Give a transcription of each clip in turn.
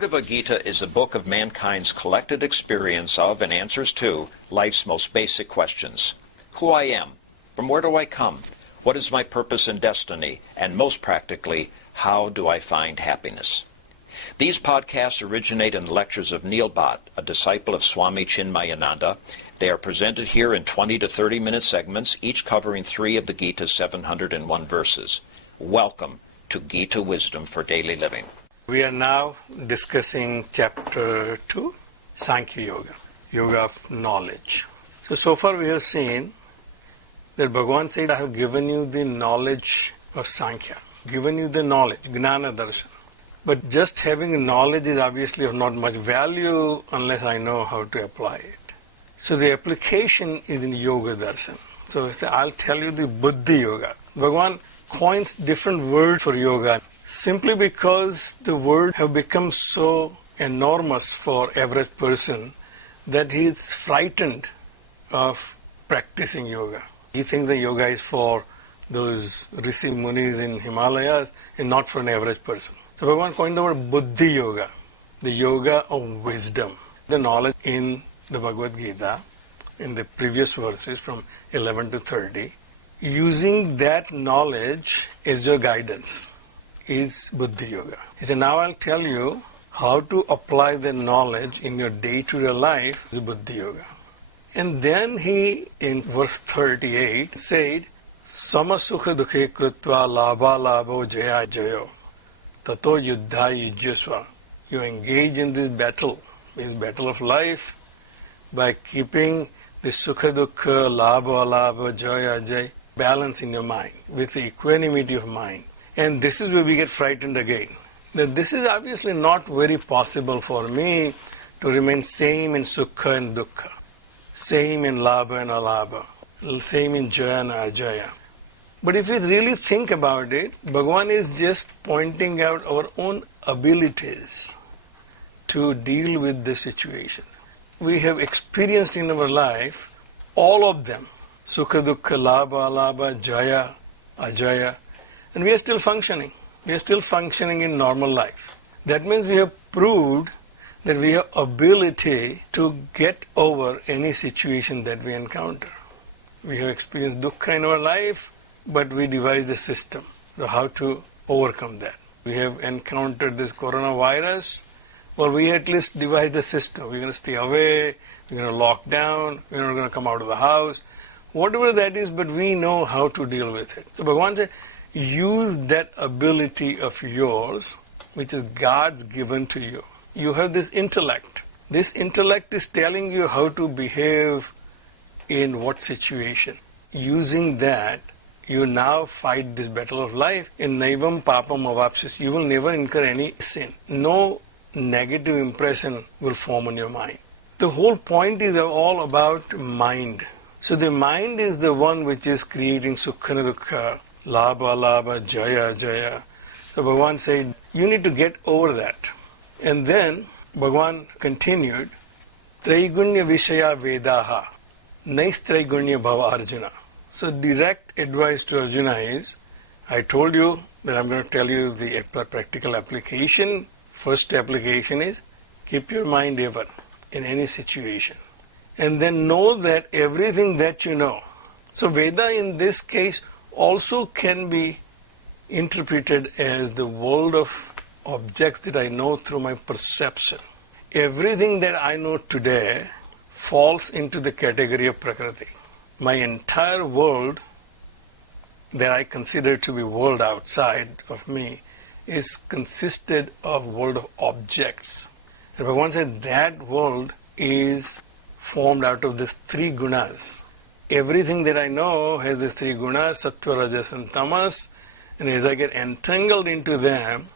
Bhagavad Gita is a book of mankind's collected experience of and answers to life's most basic questions. Who I am, from where do I come, what is my purpose and destiny, and most practically, how do I find happiness? These podcasts originate in the lectures of Neil Bhatt, a disciple of Swami Chinmayananda. They are presented here in 20 to 30-minute segments, each covering 3 of the Gita's 701 verses. Welcome to Gita Wisdom for Daily Living. We are now discussing Chapter 2, Sankhya Yoga, Yoga of Knowledge. So far we have seen that Bhagavan said, I have given you the knowledge of Sankhya, given you the knowledge, Gnana Darshan. But just having knowledge is obviously of not much value unless I know how to apply it. So the application is in Yoga Darshan. So I'll tell you the Buddhi Yoga. Bhagavan coins different words for yoga simply because the words have become so enormous for average person that he is frightened of practicing yoga. He thinks that yoga is for those Rishi Munis in Himalayas and not for an average person. So Bhagavan coined the word Buddhi Yoga, the yoga of wisdom. The knowledge in the Bhagavad Gita, in the previous verses from 11 to 30, using that knowledge as your guidance is Buddhi Yoga. He said, now I'll tell you how to apply the knowledge in your day-to-day life is Buddhi Yoga. And then he, in verse 38, said, Sama sukha dukhe krutva labha labho jaya jayo tato yuddha yujyasva. You engage in this battle of life, by keeping the sukha dukkha, labha labha, jaya jaya balance in your mind, with the equanimity of mind. And this is where we get frightened again. That this is obviously not very possible for me to remain same in sukha and dukkha, same in labha and alabha, same in jaya and ajaya. But if we really think about it, Bhagavan is just pointing out our own abilities to deal with the situations. We have experienced in our life all of them, sukha, dukkha, labha, alabha, jaya, ajaya, and we are still functioning. We are still functioning in normal life. That means we have proved that we have ability to get over any situation that we encounter. We have experienced dukkha in our life, but we devised a system for how to overcome that. We have encountered this coronavirus, well, we at least devised a system. We're going to stay away, we're going to lock down, we're not going to come out of the house, whatever that is, but we know how to deal with it. So Bhagavan said, use that ability of yours, which is God's given to you. You have this intellect. This intellect is telling you how to behave in what situation. Using that, you now fight this battle of life. In naivam papam avapsis, you will never incur any sin. No negative impression will form on your mind. The whole point is all about mind. So the mind is the one which is creating sukha and dukkha, labha, labha, jaya, jaya. So Bhagavan said, you need to get over that. And then Bhagavan continued, Traigunya Vishaya Vedaha, Nais Traigunya Bhava Arjuna. So direct advice to Arjuna is, I told you that I'm going to tell you the practical application. First application is, keep your mind ever in any situation. And then know that everything that you know. So Veda in this case also can be interpreted as the world of objects that I know through my perception. Everything that I know today falls into the category of Prakriti. My entire world that I consider to be world outside of me is consisted of world of objects. And Bhagavan said that world is formed out of these 3 gunas. Everything that I know has the 3 gunas, sattva, rajas and tamas, and as I get entangled into them,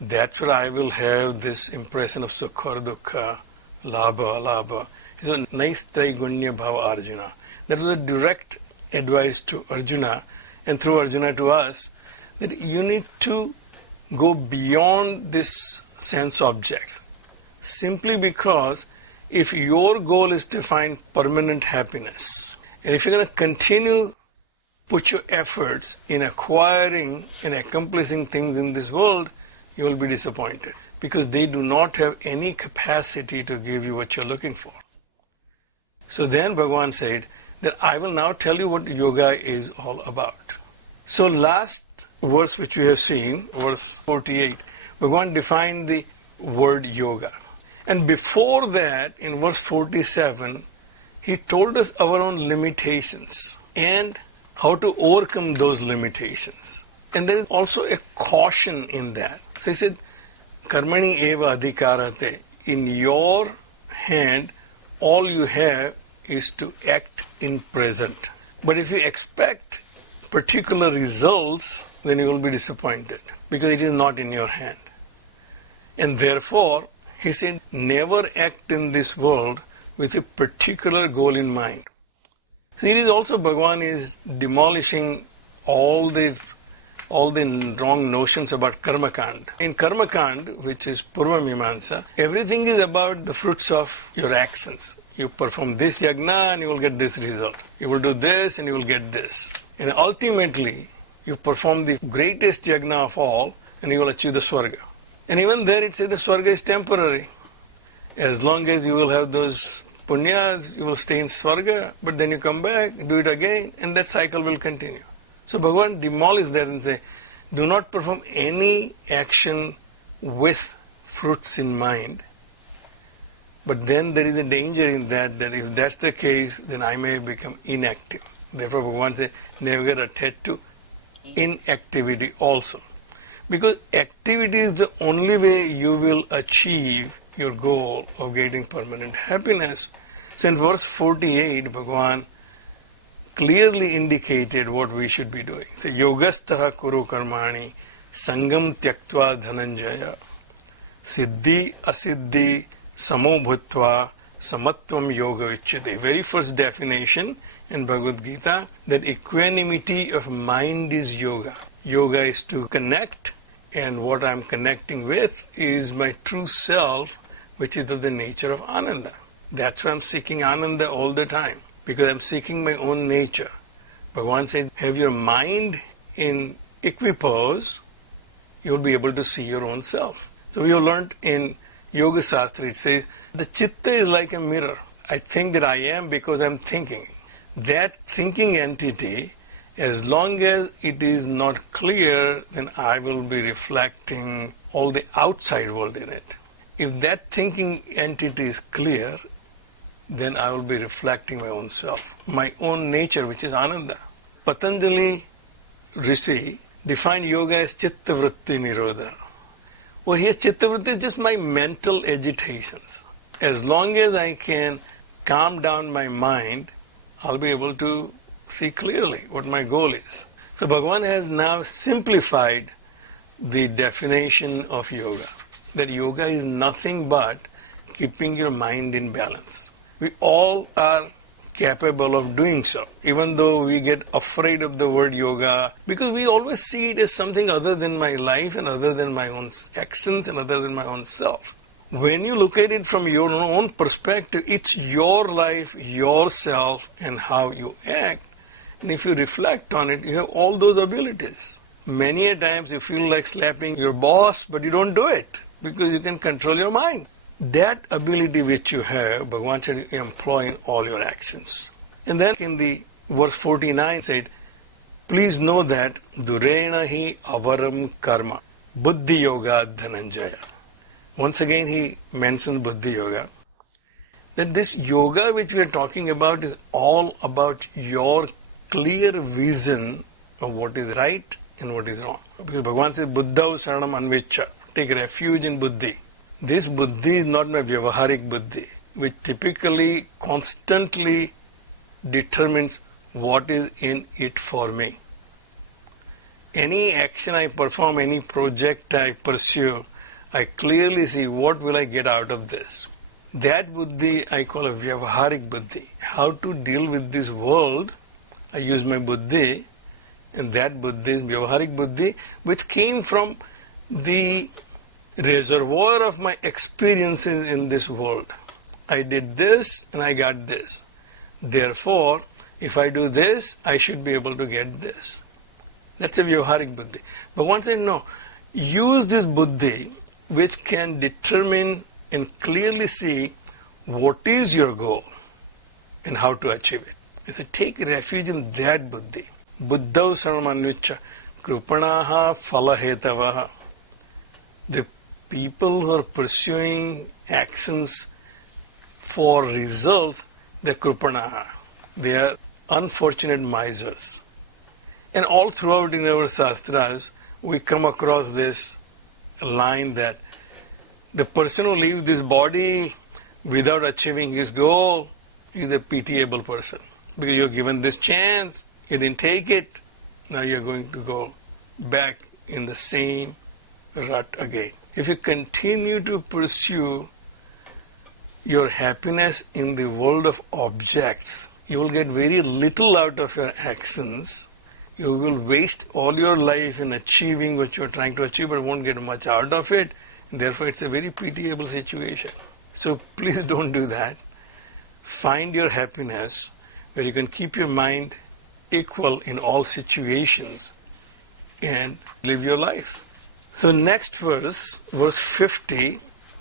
that's where I will have this impression of sukha, dukkha, labha, alabha. So, nais traigunya bhava Arjuna. That was a direct advice to Arjuna, and through Arjuna to us, that you need to go beyond this sense objects. Simply because if your goal is to find permanent happiness, and if you're going to continue put your efforts in acquiring and accomplishing things in this world, you will be disappointed. because they do not have any capacity to give you what you're looking for. So then Bhagavan said that I will now tell you what yoga is all about. So last verse which we have seen, verse 48, Bhagavan defined the word yoga. And before that, in verse 47, he told us our own limitations and how to overcome those limitations. And there is also a caution in that. So he said, Karmani eva adhikarate. In your hand, all you have is to act in present. But if you expect particular results, then you will be disappointed because it is not in your hand. And therefore, he said, never act in this world with a particular goal in mind. Here is also Bhagavan is demolishing all the wrong notions about karma kand. In karma kand, which is Purva Mimamsa, everything is about the fruits of your actions. You perform this yagna and you will get this result. You will do this and you will get this. And ultimately, you perform the greatest yagna of all and you will achieve the Swarga. And even there it says the Swarga is temporary. As long as you will have those punyas, you will stay in Swarga, but then you come back, do it again, and that cycle will continue. So Bhagavan demolishes that and say, do not perform any action with fruits in mind. But then there is a danger in that if that's the case, then I may become inactive. Therefore Bhagavan says, never get attached to inactivity also. Because activity is the only way you will achieve your goal of getting permanent happiness. So in verse 48, Bhagavan clearly indicated what we should be doing. So, yogastaha kuru karmani sangam tyaktva dhananjaya siddhi asiddhi samo bhutva samatvam yoga vichyate. Very first definition in Bhagavad Gita, that equanimity of mind is yoga. Yoga is to connect, and what I'm connecting with is my true self, which is of the nature of Ananda. That's why I'm seeking Ananda all the time, because I'm seeking my own nature. Bhagavan said, have your mind in equipoise, you'll be able to see your own self. So we have learned in Yoga Shastra, it says, the chitta is like a mirror. I think that I am because I'm thinking. That thinking entity, as long as it is not clear, then I will be reflecting all the outside world in it. If that thinking entity is clear, then I will be reflecting my own self, my own nature, which is Ananda. Patanjali Rishi defined yoga as chitta vritti nirodha. Well, here chitta vritti is just my mental agitations. As long as I can calm down my mind, I'll be able to see clearly what my goal is. So Bhagavan has now simplified the definition of yoga. That yoga is nothing but keeping your mind in balance. We all are capable of doing so, even though we get afraid of the word yoga, because we always see it as something other than my life and other than my own actions and other than my own self. When you look at it from your own perspective, it's your life, yourself, and how you act. And if you reflect on it, you have all those abilities. Many a times you feel like slapping your boss, but you don't do it because you can control your mind. That ability which you have, Bhagavan said, you employ in all your actions. And then in the verse 49 said, please know that durena hi avaram karma, buddhi yoga dhananjaya. Once again he mentioned buddhi yoga. That this yoga which we are talking about is all about your clear vision of what is right and what is wrong. Because Bhagavan says, buddha saranam anvecha, take refuge in buddhi. This buddhi is not my vyavaharik buddhi, which typically constantly determines what is in it for me. Any action I perform, any project I pursue, I clearly see what will I get out of this. That buddhi I call a vyavaharik buddhi. How to deal with this world, I use my buddhi, and that buddhi is vyavaharik buddhi, which came from the reservoir of my experiences in this world. I did this and I got this. Therefore, if I do this, I should be able to get this. That's a vyavaharik buddhi. But once I know, use this buddhi which can determine and clearly see what is your goal and how to achieve it. It's a take refuge in that buddhi. Buddhau sarvamanyuccha krupanaha phalahetavaha. The people who are pursuing actions for results, they're krupanaha. They are unfortunate misers. And all throughout in our shastras, we come across this line that the person who leaves this body without achieving his goal is a pitiable person. Because you're given this chance, you didn't take it, now you're going to go back in the same rut again. If you continue to pursue your happiness in the world of objects, you will get very little out of your actions. You will waste all your life in achieving what you're trying to achieve, but won't get much out of it. And therefore, it's a very pitiable situation. So please don't do that. Find your happiness where you can keep your mind equal in all situations and live your life. So next verse, verse 50,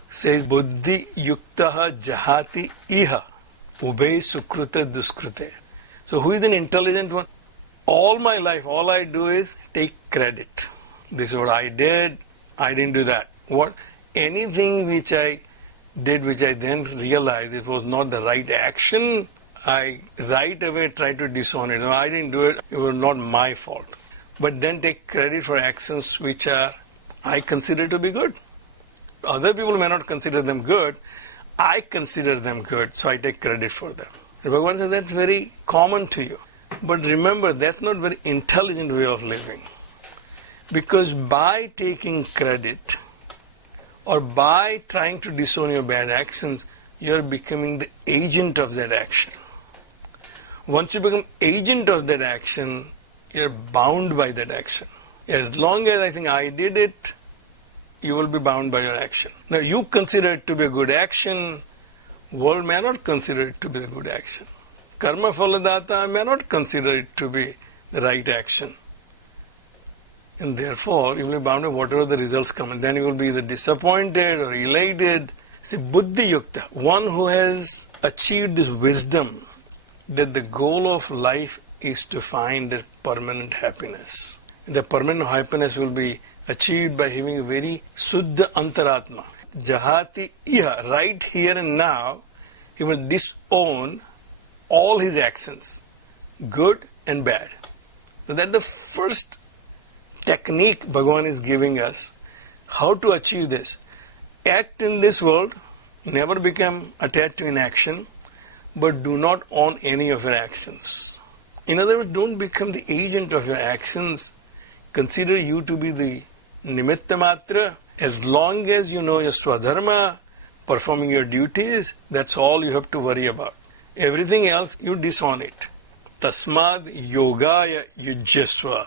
says, Buddhi yuktaha jahati iha ube sukrute duskrute. So who is an intelligent one? All my life, all I do is take credit. This is what I did, I didn't do that. What? Anything which I did, which I then realized it was not the right action, I right away try to disown it. No, I didn't do it, it was not my fault. But then take credit for actions which are, I consider to be good. Other people may not consider them good, I consider them good, so I take credit for them. And Bhagavan says that's very common to you. But remember, that's not a very intelligent way of living. Because by taking credit, or by trying to disown your bad actions, you're becoming the agent of that action. Once you become agent of that action, you're bound by that action. As long as I think I did it, you will be bound by your action. Now you consider it to be a good action, world may not consider it to be a good action. Karma phaladata may not consider it to be the right action. And therefore, you will be bound by whatever the results come. And then you will be either disappointed or elated. See, buddhi yukta, one who has achieved this wisdom that the goal of life is to find that permanent happiness. And the permanent happiness will be achieved by having a very suddha antaratma. Jahati iha, right here and now, he will disown all his actions, good and bad. So that's the first technique Bhagavan is giving us, how to achieve this. Act in this world, never become attached to inaction, but do not own any of your actions. In other words, don't become the agent of your actions. Consider you to be the nimitta matra. As long as you know your swadharma, performing your duties, that's all you have to worry about. Everything else, you disown it. Tasmad yogaya yujyasva.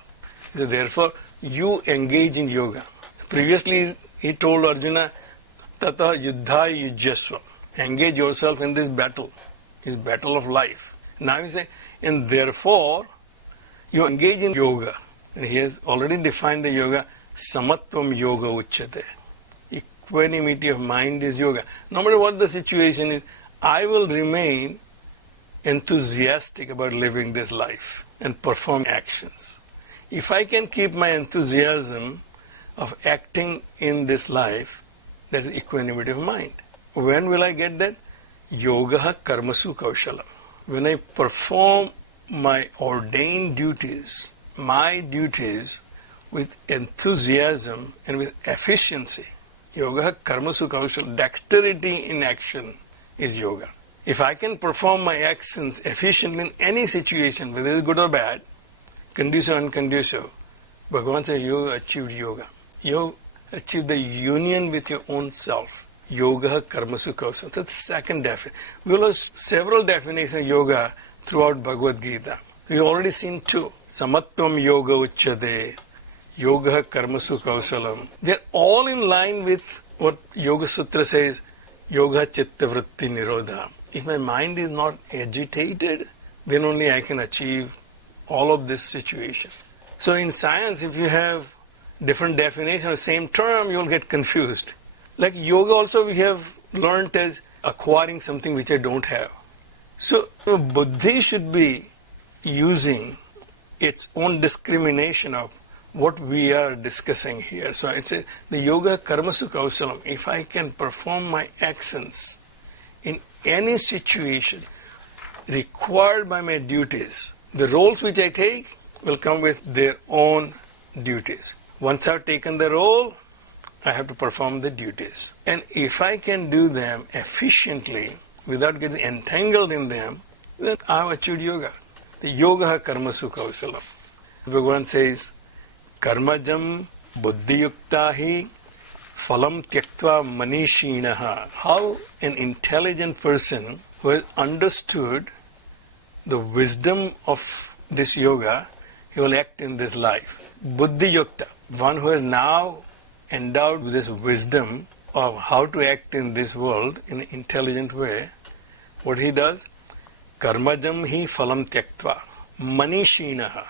So therefore, you engage in yoga. Previously, he told Arjuna, Tata yuddhaya yujyasva. Engage yourself in this battle of life. Now he says, and therefore, you engage in yoga. And he has already defined the yoga, samatvam yoga uchyate. Equanimity of mind is yoga. No matter what the situation is, I will remain enthusiastic about living this life and perform actions. If I can keep my enthusiasm of acting in this life, that is equanimity of mind. When will I get that? Yoga karmasu kaushalam. When I perform my ordained duties, my duties with enthusiasm and with efficiency. Yoga karmasu kaushalam. Dexterity in action is yoga. If I can perform my actions efficiently in any situation, whether it's good or bad, conducive or unconducive, Bhagavan says you achieved yoga. You achieved the union with your own self. Yoga karmasu kaushalam. That's the second definition. We will have several definitions of yoga throughout Bhagavad Gita. We've already seen two. Samatvam yoga uchyate, yoga karmasu kausalam. They're all in line with what Yoga Sutra says, yoga chitta vritti nirodha. If my mind is not agitated, then only I can achieve all of this situation. So in science, if you have different definitions of the same term, you'll get confused. Like yoga also we have learnt as acquiring something which I don't have. So buddhi should be using its own discrimination of what we are discussing here. So it's the yoga karmasu kausalam. If I can perform my actions in any situation required by my duties, the roles which I take will come with their own duties. Once I've taken the role, I have to perform the duties. And if I can do them efficiently without getting entangled in them, then I have achieved yoga. The yoga karmasu kausalam. Bhagavad says, karmajam buddhiyuktahi phalam tyaktva manishinaha. How an intelligent person who has understood the wisdom of this yoga, he will act in this life. Buddhiyukta, one who is now endowed with this wisdom of how to act in this world in an intelligent way, what he does? Karmajam hi phalam tyaktva. Manishinaha.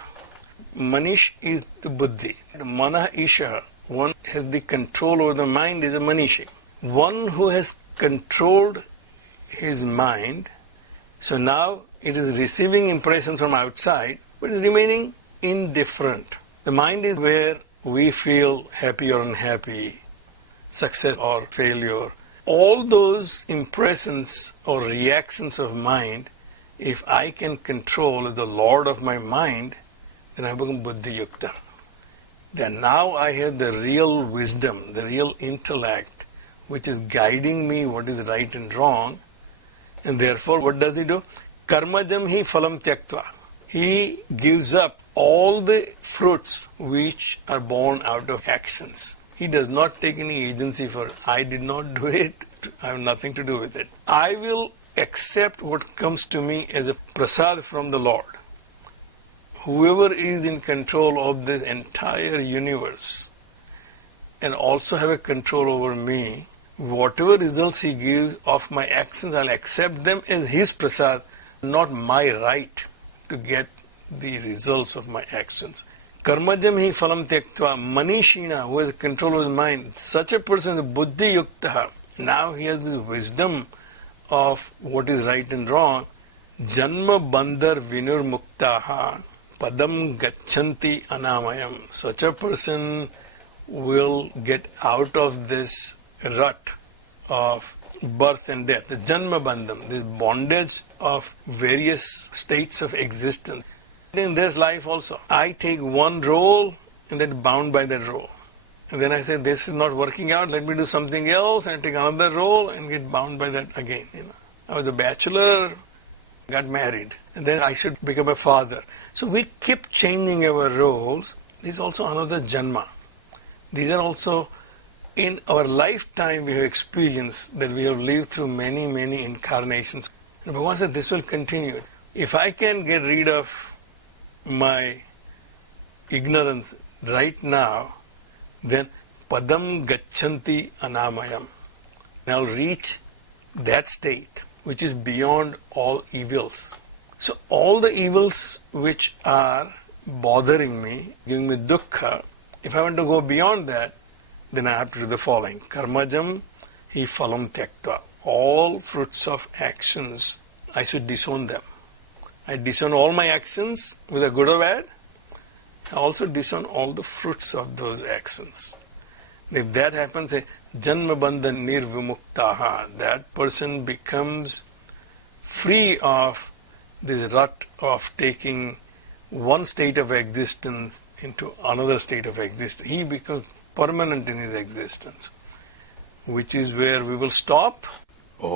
Manish is the buddhi. Mana isha. One has the control over the mind is a manishi. One who has controlled his mind, so now it is receiving impressions from outside, but is remaining indifferent. The mind is where we feel happy or unhappy, success or failure. All those impressions or reactions of mind, if I can control as the Lord of my mind, then I become buddhi yukta. Then now I have the real wisdom, the real intellect, which is guiding me what is right and wrong. And therefore, what does he do? Karmajam hi phalam tyaktva. He gives up all the fruits which are born out of actions. He does not take any agency for it. I did not do it. I have nothing to do with it. I will accept what comes to me as a prasad from the Lord. Whoever is in control of this entire universe and also have a control over me, whatever results he gives of my actions, I'll accept them as his prasad, not my right to get the results of my actions. Karmajam hi phalam tyaktva manishina, who has control of his mind, such a person is buddhi yuktaha. Now he has the wisdom of what is right and wrong. Janma bandhar vinur muktaha padam gacchanti anamayam. Such a person will get out of this rut of birth and death, the janma bandham, this bondage of various states of existence. In this life also, I take one role and then bound by that role. And then I say, this is not working out, let me do something else, and I take another role and get bound by that again. I was a bachelor, got married, and then I should become a father. So we keep changing our roles. This is also another janma. These are also, in our lifetime we have experienced that we have lived through many, many incarnations. And Bhagavan said this will continue. If I can get rid of my ignorance right now, then padam gacchanti anamayam. Now reach that state which is beyond all evils. So all the evils which are bothering me, giving me dukkha, if I want to go beyond that, then I have to do the following. Karmajam hi phalam tyaktva. All fruits of actions, I should disown them. I disown all my actions, whether good or bad. I also disown all the fruits of those actions. If that happens, janma bandhan nirvimuktaha, that person becomes free of this rut of taking one state of existence into another state of existence. He becomes permanent in his existence, which is where we will stop. Om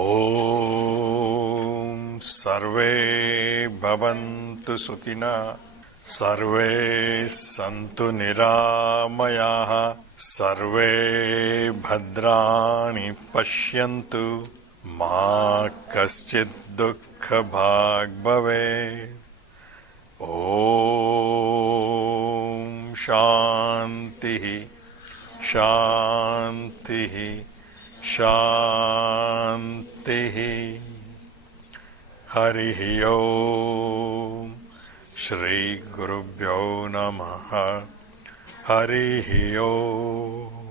Sarve Bhavantu Sukhina Sarve Santu Niramayaha Sarve Bhadrani Pashyantu Ma Kaschid Dukkha Bhag Bhave. Om Shantihi Shantihi Shantihi. Harihi Om. Shri Gurubhyo Namaha. Harihi Om.